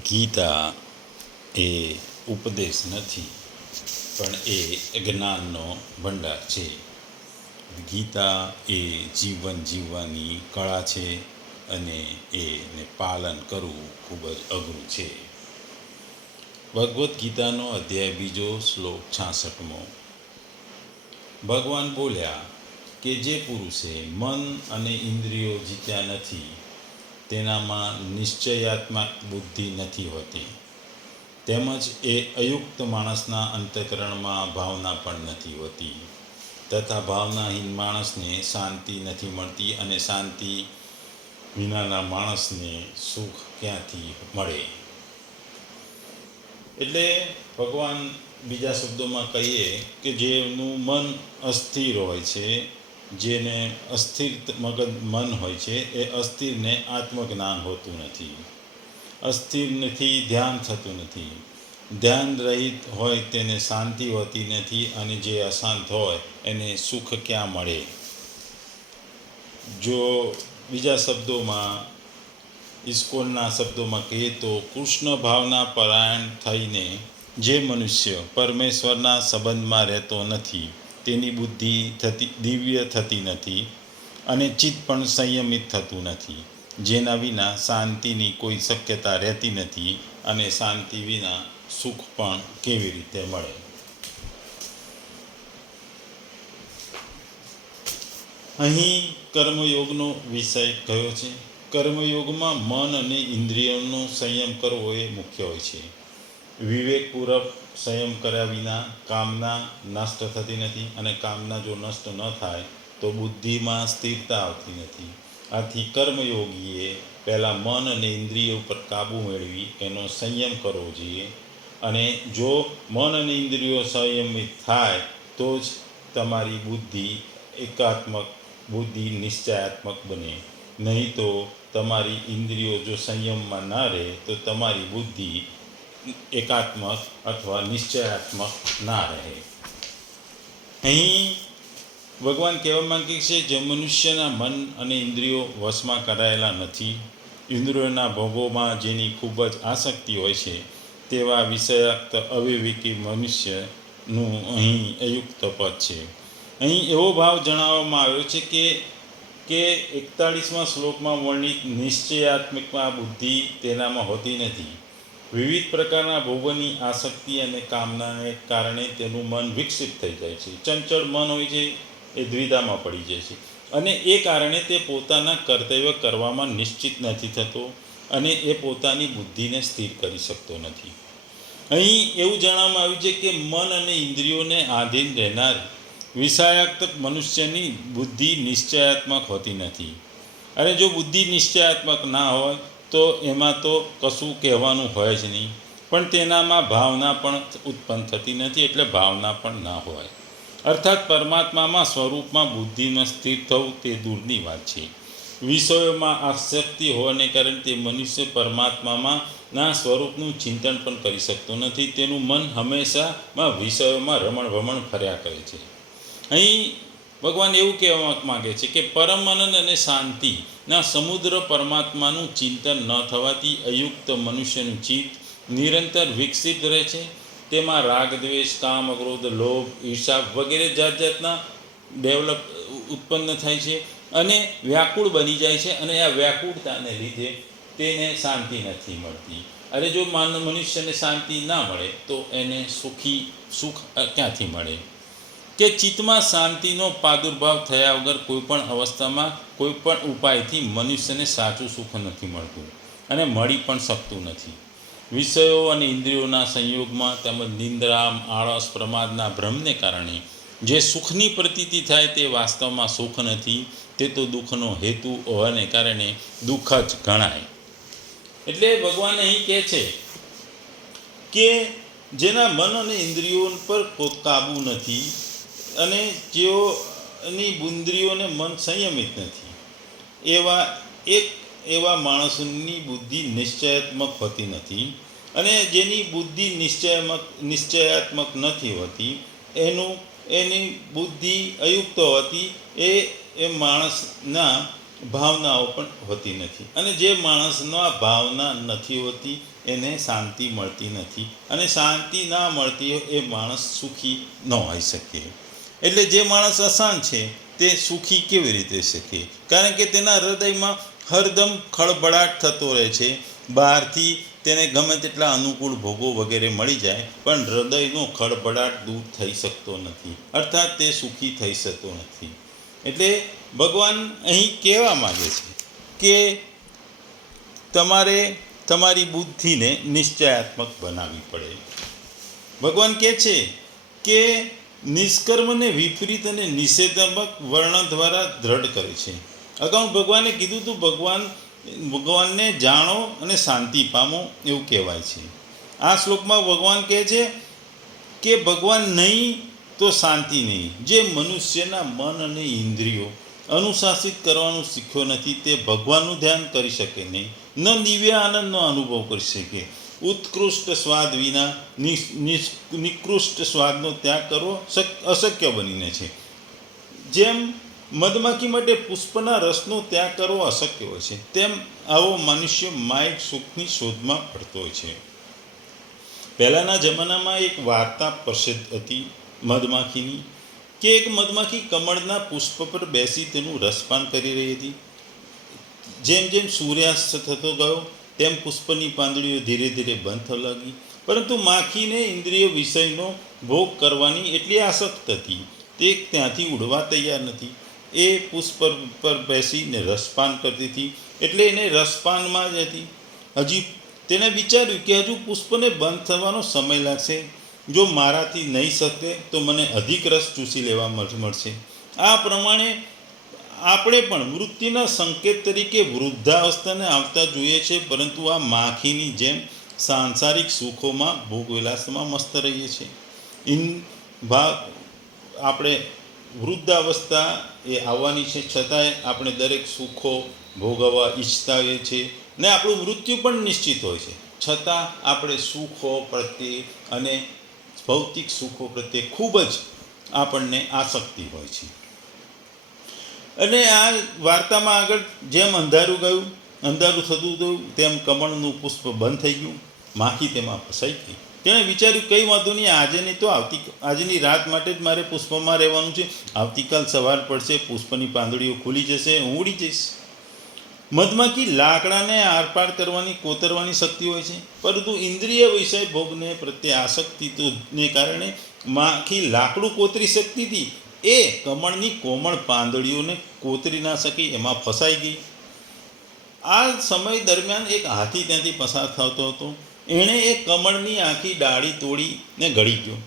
ગીતા એ ઉપદેશ નથી, પણ એ જ્ઞાનનો ભંડાર છે. ગીતા એ જીવન જીવવાની કળા છે અને એને પાલન કરવું ખૂબ જ અઘરું છે. ભગવદ્ ગીતાનો અધ્યાય 2 શ્લોક 66મો. ભગવાન બોલ્યા કે જે પુરુષે મન અને ઇન્દ્રિયો જીત્યા નથી તેનામાં નિશ્ચયાત્મક બુદ્ધિ નથી હોતી, તેમજ એ અયુક્ત માણસના અંતઃકરણમાં ભાવના પણ નથી હોતી, તથા ભાવનાહીન માણસને શાંતિ નથી મળતી, અને શાંતિ વિનાના માણસને સુખ ક્યાંથી મળે. એટલે ભગવાન બીજા શબ્દોમાં કહીએ કે જેનું મન અસ્થિર હોય છે, જેને અસ્થિર મન હોય છે, એ અસ્થિરને આત્મજ્ઞાન હોતું નથી. અસ્થિર નથી, ધ્યાન થતું નથી. ધ્યાન રહિત હોય તેને શાંતિ હોતી નથી, અને જે અશાંત હોય એને સુખ ક્યાં મળે. જો બીજા શબ્દોમાં, ઇસ્કોનના શબ્દોમાં કહીએ તો, કૃષ્ણ ભાવના પરાયણ થઈને જે મનુષ્ય પરમેશ્વરના સંબંધમાં રહેતો નથી તેની બુદ્ધિ દિવ્ય થતી નથી, અને ચિત્ત પણ સંયમિત થતું નથી, જેના વિના શાંતિની કોઈ શક્યતા રહેતી નથી, અને શાંતિ વિના સુખ પણ કેવી રીતે મળે. અહીં કર્મયોગનો વિષય કયો છે. કર્મયોગમાં મન અને ઇન્દ્રિયોનો સંયમ કરવો એ મુખ્ય હોય છે. વિવેકપૂર્વક સંયમ કર્યા વિના કામના નષ્ટ થતી નથી, અને કામના જો નષ્ટ ન થાય તો બુદ્ધિમાં સ્થિરતા આવતી નથી. આથી કર્મયોગીએ પહેલાં મન અને ઇન્દ્રિયો પર કાબૂ મેળવી એનો સંયમ કરવો જોઈએ, અને જો મન અને ઇન્દ્રિયો સંયમિત થાય તો જ તમારી બુદ્ધિ એકાત્મક બુદ્ધિ નિશ્ચયાત્મક બને. નહીં તો તમારી ઇન્દ્રિયો જો સંયમમાં ના રહે તો તમારી બુદ્ધિ એકાત્મક અથવા નિશ્ચયાત્મક ના રહે. અહીં ભગવાન કહેવા માંગે છે, જે મનુષ્યના મન અને ઇન્દ્રિયો વશમાં કરાયેલા નથી, ઇન્દ્રિયોના ભોગોમાં જેની ખૂબ જ આસક્તિ હોય છે, તેવા વિષયાક્ત અવિવેકી મનુષ્યનું અહીં અયુક્ત પદ છે. અહીં એવો ભાવ જણાવવામાં આવ્યો છે કે 41મા શ્લોકમાં વર્ણિત નિશ્ચયાત્મકમાં બુદ્ધિ તેનામાં હોતી નથી. વિવિધ પ્રકારના ભોગોની આસક્તિ અને કામનાને કારણે તેનું મન વિકસિત થઈ જાય છે. ચંચળ મન હોય છે, એ દ્વિધામાં પડી જાય છે, અને એ કારણે તે પોતાના કર્તવ્ય કરવામાં નિશ્ચિત નથી થતો, અને એ પોતાની બુદ્ધિને સ્થિર કરી શકતો નથી. અહીં એવું જણાવવામાં આવ્યું છે કે મન અને ઇન્દ્રિયોને આધીન રહેનાર વિષયાત્મક મનુષ્યની બુદ્ધિ નિશ્ચયાત્મક હોતી નથી. અને જો બુદ્ધિ નિશ્ચયાત્મક ના હોય તો એમાં તો કશું કહેવાનું હોય જ નહીં, પણ તેનામાં ભાવના પણ ઉત્પન્ન થતી નથી, એટલે ભાવના પણ ના હોય. અર્થાત પરમાત્મામાં સ્વરૂપમાં બુદ્ધિમાં સ્થિર થવું તે દૂરની વાત છે. વિષયોમાં આસક્તિ હોવાને કારણે તે મનુષ્ય પરમાત્મામાં ના સ્વરૂપનું ચિંતન પણ કરી શકતો નથી. તેનું મન હંમેશામાં વિષયોમાં રમણ ફર્યા કરે છે. અહીં ભગવાન એવું કહેવા માગે છે કે પરમ આનંદ અને શાંતિના સમુદ્ર પરમાત્માનું ચિંતન ન થવાથી અયુક્ત મનુષ્યનું ચિત્ત નિરંતર વિકસિત રહે છે. તેમાં રાગ, દ્વેષ, કામ, ક્રોધ, લોભ, ઈર્ષા વગેરે જાતના ઉત્પન્ન થાય છે, અને વ્યાકુળ બની જાય છે, અને આ વ્યાકુળતાને લીધે તેને શાંતિ નથી મળતી. અને જો મનુષ્યને શાંતિ ના મળે તો એને સુખ ક્યાંથી મળે. કે ચિત્તમાં શાંતિનો પ્રાદુર્ભાવ થયા વગર કોઈપણ અવસ્થામાં કોઈપણ ઉપાયથી મનુષ્યને સાચું સુખ નથી મળતું, અને મળી પણ શકતું નથી. વિષયો અને ઇન્દ્રિયોના સંયોગમાં તેમજ નિંદ્રા, આળસ, પ્રમાદના ભ્રમને કારણે જે સુખની પ્રતીતિ થાય તે વાસ્તવમાં સુખ નથી, તે તો દુઃખનો હેતુ હોવાને કારણે દુઃખ જ ગણાય. એટલે ભગવાન અહીં કહે છે કે જેના મન અને ઇન્દ્રિયો પર કાબૂ નથી, અને જેઓની ઇન્દ્રિયોને મન સંયમિત નથી, એવા માણસોની બુદ્ધિ નિશ્ચયાત્મક હોતી નથી, અને જેની બુદ્ધિ નિશ્ચયાત્મક નથી હોતી એની બુદ્ધિ અયુક્ત હોતી એ માણસના ભાવનાઓ પણ હોતી નથી, અને જે માણસનો આ ભાવના નથી હોતી એને શાંતિ મળતી નથી, અને શાંતિ ના મળતી હોય એ માણસ સુખી ન હોઈ શકે. એટલે જે માણસ અશાંત છે તે સુખી કેવી રીતે શકે? કારણ કે તેના હૃદયમાં હરદમ ખળભળાટ થતો રહે છે. બહારથી તેને ગમે તેટલા અનુકૂળ ભોગો વગેરે મળી જાય, પણ હૃદયનો ખળભળાટ દૂર થઈ શકતો નથી, અર્થાત તે સુખી થઈ શકતો નથી. એટલે ભગવાન અહીં કહેવા માગે છે કે તમારે તમારી બુદ્ધિને નિશ્ચયાત્મક બનાવવી પડે. ભગવાન કહે છે કે નિષ્કર્મને વિપરીત અને નિષેધાત્મક વર્ણન દ્વારા દ્રઢ કરે છે. અગાઉ ભગવાને કીધું હતું ભગવાનને જાણો અને શાંતિ પામો એવું કહેવાય છે. આ શ્લોકમાં ભગવાન કહે છે કે ભગવાન નહીં તો શાંતિ નહીં. જે મનુષ્યના મન અને ઇન્દ્રિયો અનુશાસિત કરવાનું શીખ્યો નથી તે ભગવાનનું ધ્યાન કરી શકે નહીં, ન દિવ્ય આનંદનો અનુભવ કરી શકે. ઉત્કૃષ્ટ સ્વાદ વિના નિકૃષ્ટ સ્વાદનો ત્યાગ કરવો અશક્ય બનીને છે. જેમ મધમાખી માટે પુષ્પના રસનો ત્યાગ કરવો અશક્ય હોય છે, તેમ આવો મનુષ્ય માયિક સુખની શોધમાં પડતો હોય છે. પહેલાંના જમાનામાં એક વાર્તા પ્રસિદ્ધ હતી મધમાખીની, કે એક મધમાખી કમળના પુષ્પ પર બેસી તેનું રસપાન કરી રહી હતી. જેમ જેમ સૂર્યાસ્ત થતો ગયો તેમ પુષ્પની પાંદડીઓ ધીરે ધીરે બંધ થવા લાગી, પરંતુ માખીને ઇન્દ્રિય વિષયનો ભોગ કરવાની એટલી આસક્ત હતી તે ત્યાંથી ઉડવા તૈયાર નથી. એ પુષ્પ પર બેસીને રસપાન કરતી હતી, એટલે એને રસપાનમાં જ હતી. હજી તેણે વિચાર્યું કે હજુ પુષ્પને બંધ થવાનો સમય લાગશે, જો મારાથી નહીં શકે તો મને અધિક રસ ચૂસી લેવા મળશે. આ પ્રમાણે આપણે પણ મૃત્યુના સંકેત તરીકે વૃદ્ધાવસ્થાને આવતા જોઈએ છે, પરંતુ આ માખીની જેમ સાંસારિક સુખોમાં ભોગવિલાસમાં મસ્ત રહીએ છીએ. આપણે વૃદ્ધાવસ્થા એ આવવાની છે, છતાંય આપણે દરેક સુખો ભોગવવા ઈચ્છતા હોઈએ છીએ, ને આપણું મૃત્યુ પણ નિશ્ચિત હોય છે, છતાં આપણે સુખો પ્રત્યે અને ભૌતિક સુખો પ્રત્યે ખૂબ જ આપણને આસક્તિ હોય છે. અને આ વાર્તામાં આગળ જેમ અંધારું થતું ગયું તેમ કમળનું પુષ્પ બંધ થઈ ગયું, માખી તેમાં ફસાઈ ગઈ. તેણે વિચાર્યું કંઈ વાંધો નહીં, આજે નહીં તો આજની રાત માટે જ મારે પુષ્પમાં રહેવાનું છે. આવતીકાલ સવાર પડશે, પુષ્પની પાંદડીઓ ખુલી જશે, હું ઉડી જઈશ. મધમાખી લાકડાને આરપાર કરવાની કોતરવાની શક્તિ હોય છે, પરંતુ ઇન્દ્રિય વિષય ભોગને પ્રત્યે આસક્તિને કારણે માખી લાકડું કોતરી શકતી હતી, એ કમળની કોમળ પાંદડીઓને કોતરી ના શકી, એમાં ફસાઈ ગઈ. આ સમય દરમિયાન એક હાથી ત્યાંથી પસાર થતો હતો. એણે એ કમળની આખી ડાળી તોડીને ગળી ગયો.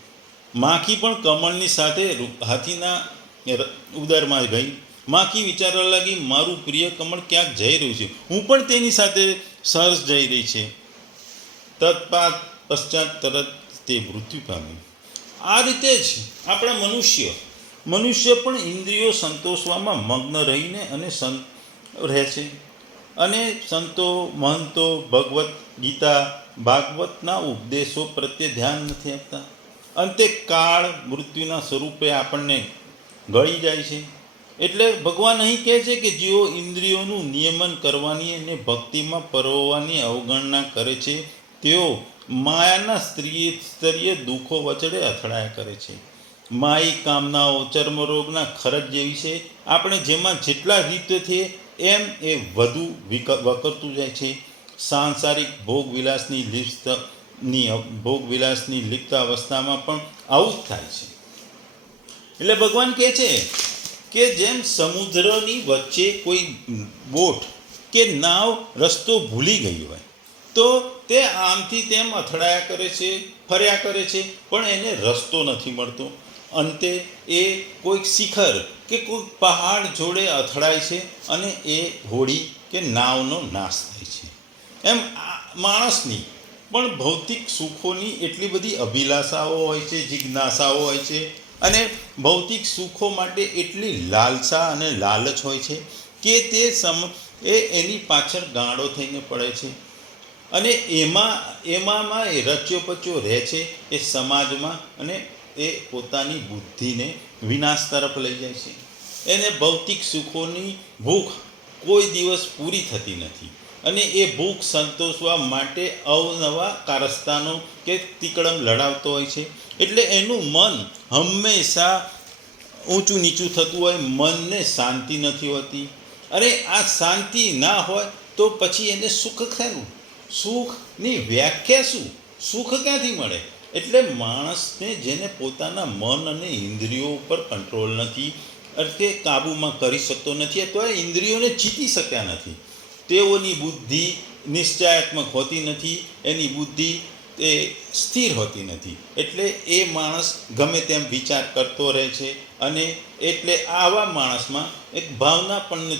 માખી પણ કમળની સાથે હાથીના ઉદરમાં ગઈ. માખી વિચારવા લાગી, મારું પ્રિય કમળ ક્યાંક જઈ રહ્યું છે, હું પણ તેની સાથે સરસ જઈ રહી છે. પશ્ચાત તરત તે મૃત્યુ પામી. આ રીતે જ આપણા મનુષ્ય પણ ઇન્દ્રિયો સંતોષવામાં મગ્ન રહીને અને રહે છે, અને સંતો મહંતો ભગવદ્ ગીતા ભાગવતના ઉપદેશો પ્રત્યે ધ્યાન નથી આપતા. અંતે કાળ મૃત્યુના સ્વરૂપે આપણને ગળી જાય છે. એટલે ભગવાન અહીં કહે છે કે જેઓ ઇન્દ્રિયોનું નિયમન કરવાની અને ભક્તિમાં પરોવવાની અવગણના કરે છે તેઓ માયાના સ્તરીય દુઃખો વચ્ચે અથડાયા કરે છે. માયી કામનાઓ ચર્મરોગના ખરજ જેવી છે. આપણે જેમાં જેટલા રીતે થઈએ એમ એ વધુ વકરતું જાય છે. સાંસારિક ભોગવિલાસની લિપ્ત અવસ્થામાં પણ આવું જ થાય છે. એટલે ભગવાન કહે છે કે જેમ સમુદ્રની વચ્ચે કોઈ બોટ કે નાવ રસ્તો ભૂલી ગઈ હોય તો તે આમથી તેમ અથડાયા કરે છે, ફર્યા કરે છે, પણ એને રસ્તો નથી મળતો. અંતે એ કોઈક શિખર કે કોઈક પહાડ જોડે અથડાય છે અને એ હોડી કે નાવનો નાશ થાય છે. એમ માણસની પણ ભૌતિક સુખોની એટલી બધી અભિલાષાઓ હોય છે, જિજ્ઞાસાઓ હોય છે, અને ભૌતિક સુખો માટે એટલી લાલસા અને લાલચ હોય છે કે તે એની પાછળ ગાંડો થઈને પડે છે, અને એમાં એ રચ્યો પચ્યો રહે છે એ સમાજમાં, અને એ પોતાની બુદ્ધિને વિનાશ તરફ લઈ જાય છે. એને ભૌતિક સુખોની ભૂખ કોઈ દિવસ પૂરી થતી નથી અને એ ભૂખ સંતોષવા માટે અવનવા કારસ્તાનો કે તિકડમ લડાવતો હોય છે. એટલે એનું મન હંમેશા ઊંચું નીચું થતું હોય, મનને શાંતિ નથી હોતી. અરે આ શાંતિ ના હોય તો પછી એને સુખ ખરું? સુખની વ્યાખ્યા શું? સુખ ક્યાંથી મળે? એટલે માણસને જેને પોતાના મન અને ઇન્દ્રિયો ઉપર કંટ્રોલ નથી, એટલે કાબૂમાં કરી શકતો નથી અથવા ઇન્દ્રિયોને જીતી શક્યા નથી, તેઓની બુદ્ધિ નિશ્ચયાત્મક હોતી નથી, એની બુદ્ધિ એ સ્થિર હોતી નથી. એટલે એ માણસ ગમે તેમ વિચાર કરતો રહે છે અને એટલે આવા માણસમાં એક ભાવના પણ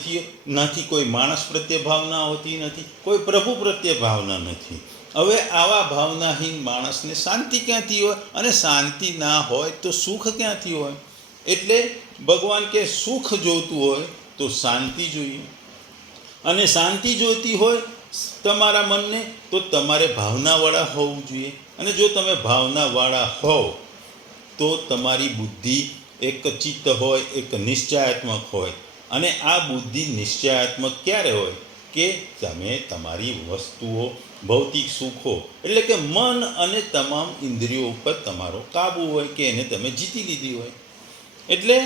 નથી કોઈ માણસ પ્રત્યે ભાવના હોતી નથી, કોઈ પ્રભુ પ્રત્યે ભાવના નથી. હવે આવા ભાવનાહીન માણસને શાંતિ ક્યાંથી હોય? અને શાંતિ ના હોય તો સુખ ક્યાંથી હોય? એટલે ભગવાન કે સુખ જોતું હોય તો શાંતિ જોઈએ, અને શાંતિ જોઈતી હોય તમારા મનને તો તમારે ભાવનાવાળા હોવું જોઈએ. અને જો તમે ભાવનાવાળા હોવ તો તમારી બુદ્ધિ એક ચિત્ત હોય, એક નિશ્ચયાત્મક હોય. અને આ બુદ્ધિ નિશ્ચયાત્મક ક્યારે હોય? કે તમે તમારી વસ્તુઓ, ભૌતિક સુખો એટલે કે મન અને તમામ ઇન્દ્રિયો ઉપર તમારો કાબુ હોય, કે એને તમે જીતી લીધી હોય. એટલે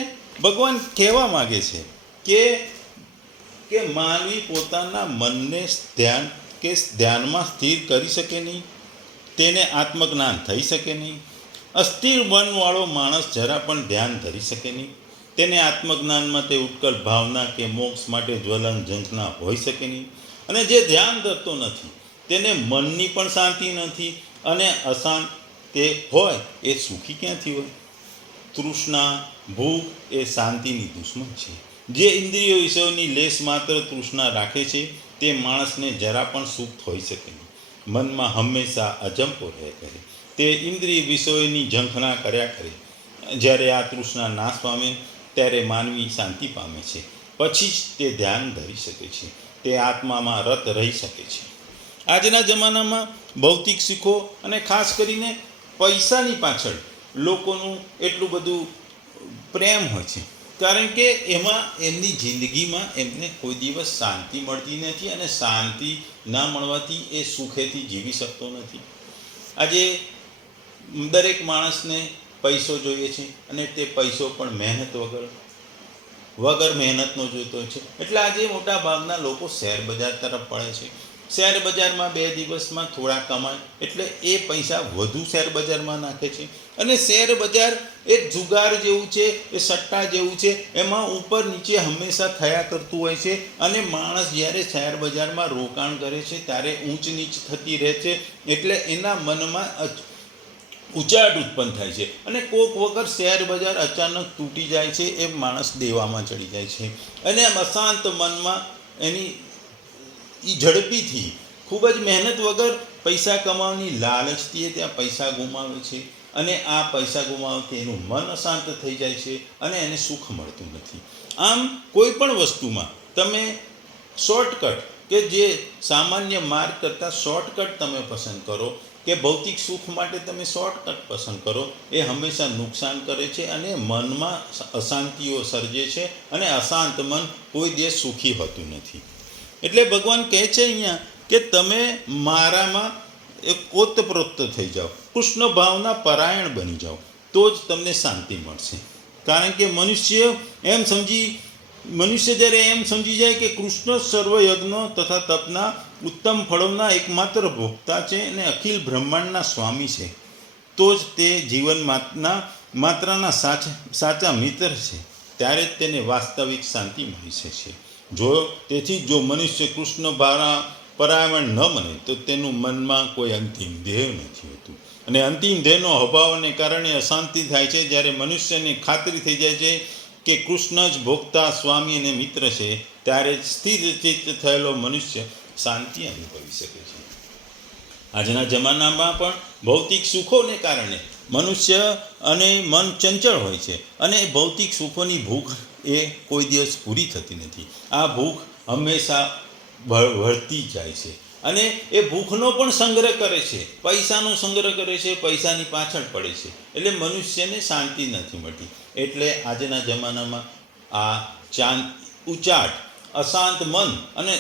ભગવાન કહેવા માગે છે કે માનવી પોતાના મનને ધ્યાનમાં સ્થિર કરી શકે નહીં, તેને આત્મજ્ઞાન થઈ શકે નહીં. અસ્થિર મનવાળો માણસ જરા પણ ધ્યાન ધરી શકે નહીં, તેને આત્મજ્ઞાનમાં તે ઉત્કટ ભાવના કે મોક્ષ માટે જ્વલન ઝંખના હોઈ શકે નહીં. અને જે ધ્યાન ધરતો નથી તેને મનની પણ શાંતિ નથી, અને અશાંત તે હોય એ સુખી ક્યાંથી હોય? તૃષ્ણા, ભૂખ એ શાંતિની દુશ્મન છે. જે ઇન્દ્રિયો વિષયોની લેશ માત્ર તૃષ્ણા રાખે છે તે માણસને જરા પણ સુખ હોઈ શકે નહીં. મનમાં હંમેશા અજંપો રહે કરે, તે ઇન્દ્રિય વિષયોની ઝંખના કર્યા કરે. જ્યારે આ તૃષ્ણા નાશ પામે ત્યારે માનવી શાંતિ પામે છે, પછી જ તે ધ્યાન ધરી શકે છે, તે આત્મામાં રત રહી શકે છે. આજના જમાનામાં ભૌતિક સુખો અને ખાસ કરીને પૈસાની પાછળ લોકોનું એટલું બધું પ્રેમ હોય છે, કારણ કે એમાં એમની જિંદગીમાં એમને કોઈ દિવસ શાંતિ મળતી નથી, અને શાંતિ ના મળવાથી એ સુખેથી જીવી શકતો નથી. આજે દરેક માણસને પૈસો જોઈએ છે, અને તે પૈસો પણ મહેનત વગર મહેનતનો જોઈતો છે. એટલે આજે મોટા ભાગના લોકો શેર બજાર તરફ પડે છે. શેર બજારમાં 2 દિવસમાં થોડા કમાય એટલે એ પૈસા વધુ શેર બજારમાં નાખે છે. અને શેર બજાર એ જુગાર જેવું છે, એ સટ્ટા જેવું છે, એમાં ઉપર નીચે હંમેશા થયા કરતું હોય છે. અને માણસ જ્યારે શેર બજારમાં રોકાણ કરે છે ત્યારે ઊંચ નીચ થતી રહે છે, એટલે એના મનમાં ઉચાટ ઉત્પન્ન થાય છે. અને કોક વખત શેર બજાર અચાનક તૂટી જાય છે, એ માણસ દેવામાં ચડી જાય છે. અને આમ અશાંત મનમાં એની ઝડપીથી ખૂબ જ મહેનત વગર પૈસા કમાવાની લાલચથી એ ત્યાં પૈસા ગુમાવે છે. અને આ પૈસા ગુમાવવાથી એનું મન અશાંત થઈ જાય છે, અને એને સુખ મળતું નથી. આમ કોઈ પણ વસ્તુમાં તમે શોર્ટકટ કે જે સામાન્ય માર્ગ કરતાં શોર્ટકટ તમે પસંદ કરો, કે ભૌતિક સુખ માટે તમે શોર્ટકટ પસંદ કરો, એ હંમેશા નુકસાન કરે છે અને મનમાં અશાંતિઓ સર્જે છે. અને અશાંત મન કોઈ દિવસ સુખી હોતું નથી. એટલે ભગવાન કહે છે અહીંયા કે તમે મારામાં એક ઓતપ્રોત થઈ જાઓ, કૃષ્ણ ભાવના પરાયણ બની જાઓ, તો જ તમને શાંતિ મળશે. કારણ કે મનુષ્ય જ્યારે એમ સમજી જાય કે કૃષ્ણ સર્વયજ્ઞ તથા તપના ઉત્તમ ફળોના એકમાત્ર ભોગતા છે અને અખિલ બ્રહ્માંડના સ્વામી છે, તો જ તે જીવન માત્રના સાચા મિત્ર છે, ત્યારે જ તેને વાસ્તવિક શાંતિ મળી શકે. તેથી જો મનુષ્ય કૃષ્ણ પરાયણ ન બને તો તેનું મનમાં કોઈ અંતિમ ધ્યેય નથી હોતું, અને અંતિમ ધ્યેયનો અભાવને કારણે અશાંતિ થાય છે. જ્યારે મનુષ્યને ખાતરી થઈ જાય છે કે કૃષ્ણ જ ભોગતા, સ્વામી અને મિત્ર છે, ત્યારે સ્થિર ચિત્ત થયેલો મનુષ્ય શાંતિ અનુભવી શકે છે. આજના જમાનામાં પણ ભૌતિક સુખોને કારણે મનુષ્ય અને મન ચંચળ હોય છે, અને ભૌતિક સુખોની ભૂખ એ કોઈ દિવસ પૂરી થતી નથી. આ ભૂખ હંમેશા વળતી જાય છે, અને એ ભૂખનો પણ સંગ્રહ કરે છે, પૈસાનો સંગ્રહ કરે છે, પૈસાની પાછળ પડે છે. એટલે મનુષ્યને શાંતિ નથી મળતી. એટલે આજના જમાનામાં આ ઉચાટ અશાંત મન અને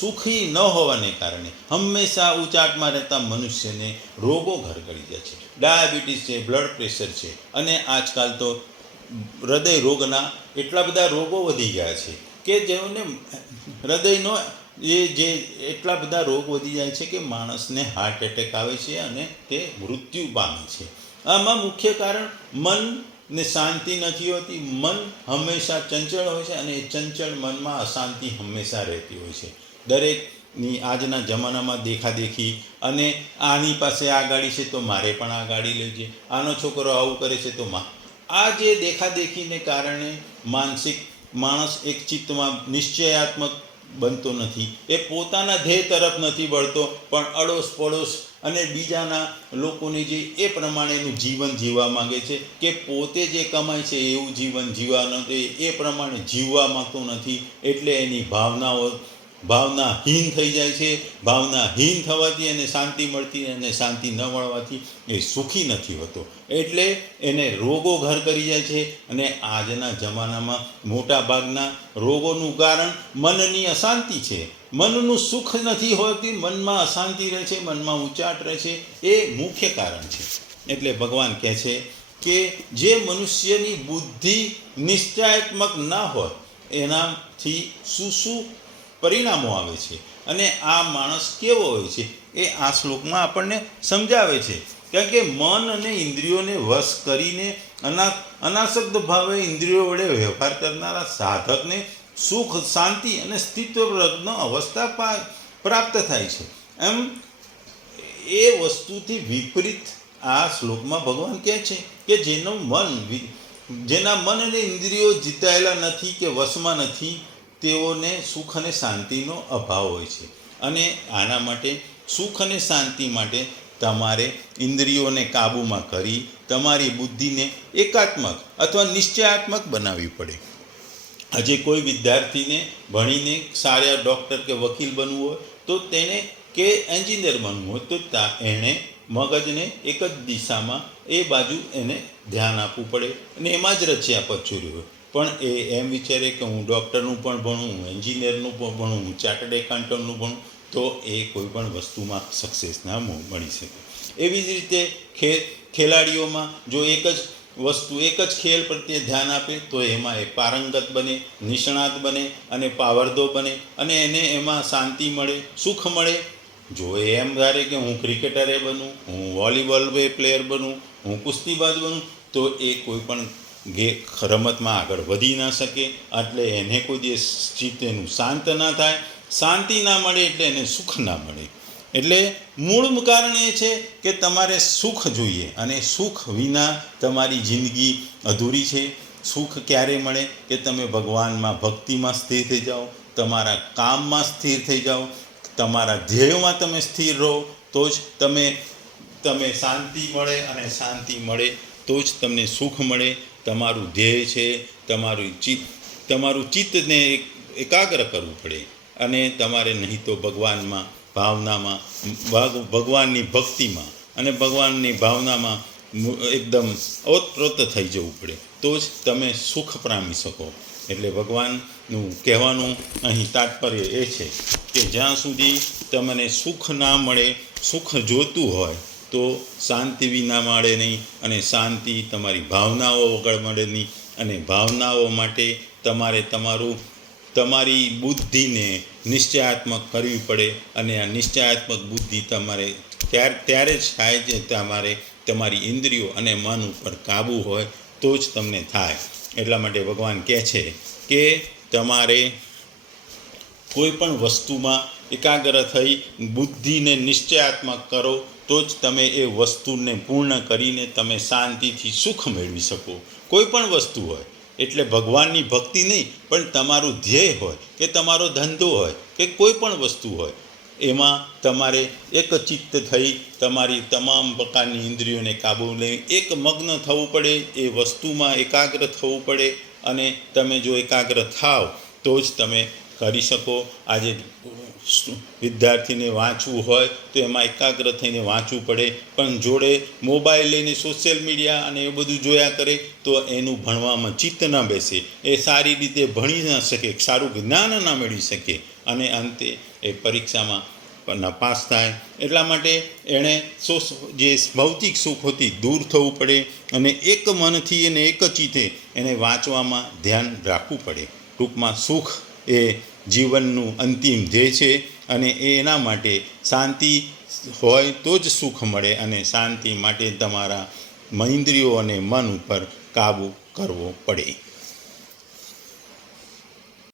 સુખી ન હોવાને કારણે હંમેશા ઉચાટમાં રહેતા મનુષ્યને રોગો ઘર કરી જાય છે. ડાયાબિટીસ છે, બ્લડ પ્રેશર છે, અને આજકાલ તો હૃદય રોગના એટલા બધા રોગો વધી ગયા છે કે જેઓને હૃદયનો જે એટલા બધા રોગ વધી જાય છે કે માણસને હાર્ટ એટેક આવે છે અને તે મૃત્યુ પામે છે. આમાં મુખ્ય કારણ મનને શાંતિ નથી હોતી. મન હંમેશા ચંચળ હોય છે અને એ ચંચળ મનમાં અશાંતિ હંમેશા રહેતી હોય છે. દરેકની આજના જમાનામાં દેખાદેખી અને આની પાસે આ ગાડી છે તો મારે પણ આ ગાડી લઈ છે, આનો છોકરો આવું કરે છે તો આ જે દેખાદેખીને કારણે માણસ એક ચિત્તમાં નિશ્ચયાત્મક બનતો નથી. એ પોતાના ધ્યેય તરફ નથી વળતો, પણ અડોશ પડોશ અને બીજાના લોકોને જે એ પ્રમાણેનું જીવન જીવવા માંગે છે કે પોતે જે કમાય છે એવું જીવન જીવવાનું એ પ્રમાણે જીવવા માંગતો નથી. એટલે એની ભાવનાહીન થઈ જાય છે. ભાવનાહીન થવાથી એને શાંતિ મળતી, અને શાંતિ ન મળવાથી એ સુખી નથી હોતો. એટલે એને રોગો ઘર કરી જાય છે. અને આજના જમાનામાં મોટા ભાગના રોગોનું કારણ મનની અશાંતિ છે. મનનું સુખ નથી હોતી, મનમાં અશાંતિ રહે છે, મનમાં ઉચાટ રહે છે. એ મુખ્ય કારણ છે. એટલે ભગવાન કહે છે કે જે મનુષ્યની બુદ્ધિ નિશ્ચયાત્મક ના હોય એનાથી શું પરિણામો આવે છે અને આ માણસ કેવો હોય છે એ આ શ્લોકમાં આપણને સમજાવે છે. કારણ કે મન અને ઇન્દ્રિયોને વશ કરીને અનાસક્ત ભાવે ઇન્દ્રિયો વડે વ્યવહાર કરનારા સાધકને સુખ, શાંતિ અને સ્થિતપ્રજ્ઞ અવસ્થા પ્રાપ્ત થાય છે. એમ એ વસ્તુથી વિપરીત આ શ્લોકમાં ભગવાન કહે છે કે જેના મન અને ઇન્દ્રિયો જીતાયેલા નથી કે વશમાં નથી, તેઓને સુખ અને શાંતિનો અભાવ હોય છે. અને આના માટે સુખ અને શાંતિ માટે તમારે ઇન્દ્રિયોને કાબૂમાં કરી તમારી બુદ્ધિને એકાત્મક અથવા નિશ્ચયાત્મક બનાવવી પડે. આજે કોઈ વિદ્યાર્થીને ભણીને સારા ડૉક્ટર કે વકીલ બનવું હોય તો તેને કે એન્જિનિયર બનવું હોય તો એણે મગજને એક જ દિશામાં એ બાજુ એને ધ્યાન આપવું પડે અને એમાં જ રચ્યા પચુર્યું હોય. પણ એ એમ વિચારે કે હું ડૉક્ટરનું પણ ભણું, હું એન્જિનિયરનું પણ ભણું, હું ચાર્ટર્ડ એકાઉન્ટન્ટનું ભણું, તો એ કોઈ પણ વસ્તુમાં સક્સેસ ના બની શકે. એવી જ રીતે ખેલાડીઓમાં જો એક જ ખેલ પ્રત્યે ધ્યાન આપે તો એમાં એ પારંગત બને, નિષ્ણાત બને અને પાવરદો બને અને એને એમાં શાંતિ મળે, સુખ મળે. જો એ એમ ધારે કે હું ક્રિકેટરે બનું, હું વોલીબોલ પ્લેયર બનું, હું કુસ્તીબાજ બનું, તો એ કોઈ પણ રમતમાં આગળ વધી ના શકે. એટલે એને કોઈ દિવસ ચિત્ત એનું શાંત ના થાય. શાંતિ ના મળે એટલે એને સુખ ના મળે. એટલે મૂળ કારણ એ છે કે તમારે સુખ જોઈએ, અને સુખ વિના તમારી જિંદગી અધૂરી છે. સુખ ક્યારે મળે કે તમે ભગવાનમાં ભક્તિમાં સ્થિર થઈ જાઓ, તમારા કામમાં સ્થિર થઈ જાઓ, તમારા ધ્યેયમાં તમે સ્થિર રહો, તો જ તમે શાંતિ મળે, અને શાંતિ મળે તો જ તમને સુખ મળે. તમારું ધ્યેય છે, તમારું ચિત્તને એકાગ્ર કરવું પડે, અને તમારે નહીં તો ભગવાનમાં ભાવનામાં, ભગવાનની ભક્તિમાં અને ભગવાનની ભાવનામાં એકદમ ઓતપ્રોત થઈ જવું પડે, તો જ તમે સુખ પામી શકો. એટલે ભગવાનનું કહેવાનું અહીં તાત્પર્ય એ છે કે જ્યાં સુધી તમને સુખ ના મળે, સુખ જોતું હોય તો શાંતિ વિના મળે નહીં, અને શાંતિ તમારી ભાવનાઓ વગર મળે નહીં. અને ભાવનાઓ માટે તમારે તમારી બુદ્ધિને નિશ્ચયાત્મક કરવી પડે, અને આ નિશ્ચયાત્મક બુદ્ધિ તમારે ત્યારે જ થાય છે તમારે તમારી ઇન્દ્રિયો અને મન ઉપર કાબૂ હોય તો જ તમને થાય. એટલા માટે ભગવાન કહે છે કે તમારે કોઈ પણ વસ્તુમાં એકાગ્ર થઈ બુદ્ધિને નિશ્ચયાત્મક કરો તો જ તમે એ વસ્તુને પૂર્ણ કરીને તમે શાંતિથી સુખ મેળવી શકો. કોઈ પણ વસ્તુ હોય, એટલે ભગવાનની ભક્તિ નહીં, પણ તમારું ધ્યેય હોય કે તમારો ધંધો હોય કે કોઈ પણ વસ્તુ હોય, એમાં તમારે એક ચિત્ત થઈ તમારી તમામ પ્રકારની ઇન્દ્રિયોને કાબૂ લઈ એક મગ્ન થવું પડે, એ વસ્તુમાં એકાગ્ર થવું પડે. અને તમે જો એકાગ્ર થાવ તો જ તમે કરી શકો. આજે વિદ્યાર્થીને વાંચવું હોય તો એમાં એકાગ્ર થઈને વાંચવું પડે, પણ જોડે મોબાઈલ લઈને સોશિયલ મીડિયા અને એ બધું જોયા કરે તો એનું ભણવામાં ચિત્ત ન બેસે, એ સારી રીતે ભણી ન શકે, સારું જ્ઞાન ન મેળવી શકે અને અંતે એ પરીક્ષામાં નાપાસ થાય. એટલા માટે એણે જે ભૌતિક સુખોથી દૂર થવું પડે અને એક મનથી અને એક ચિત્તે એને વાંચવામાં ધ્યાન રાખવું પડે. ટૂંકમાં સુખ એ જીવનનું અંતિમ ધ્યેય છે અને એના માટે શાંતિ હોય તો જ સુખ મળે અને શાંતિ માટે તમારા ઇન્દ્રિયો અને મન ઉપર કાબૂ કરવો પડે.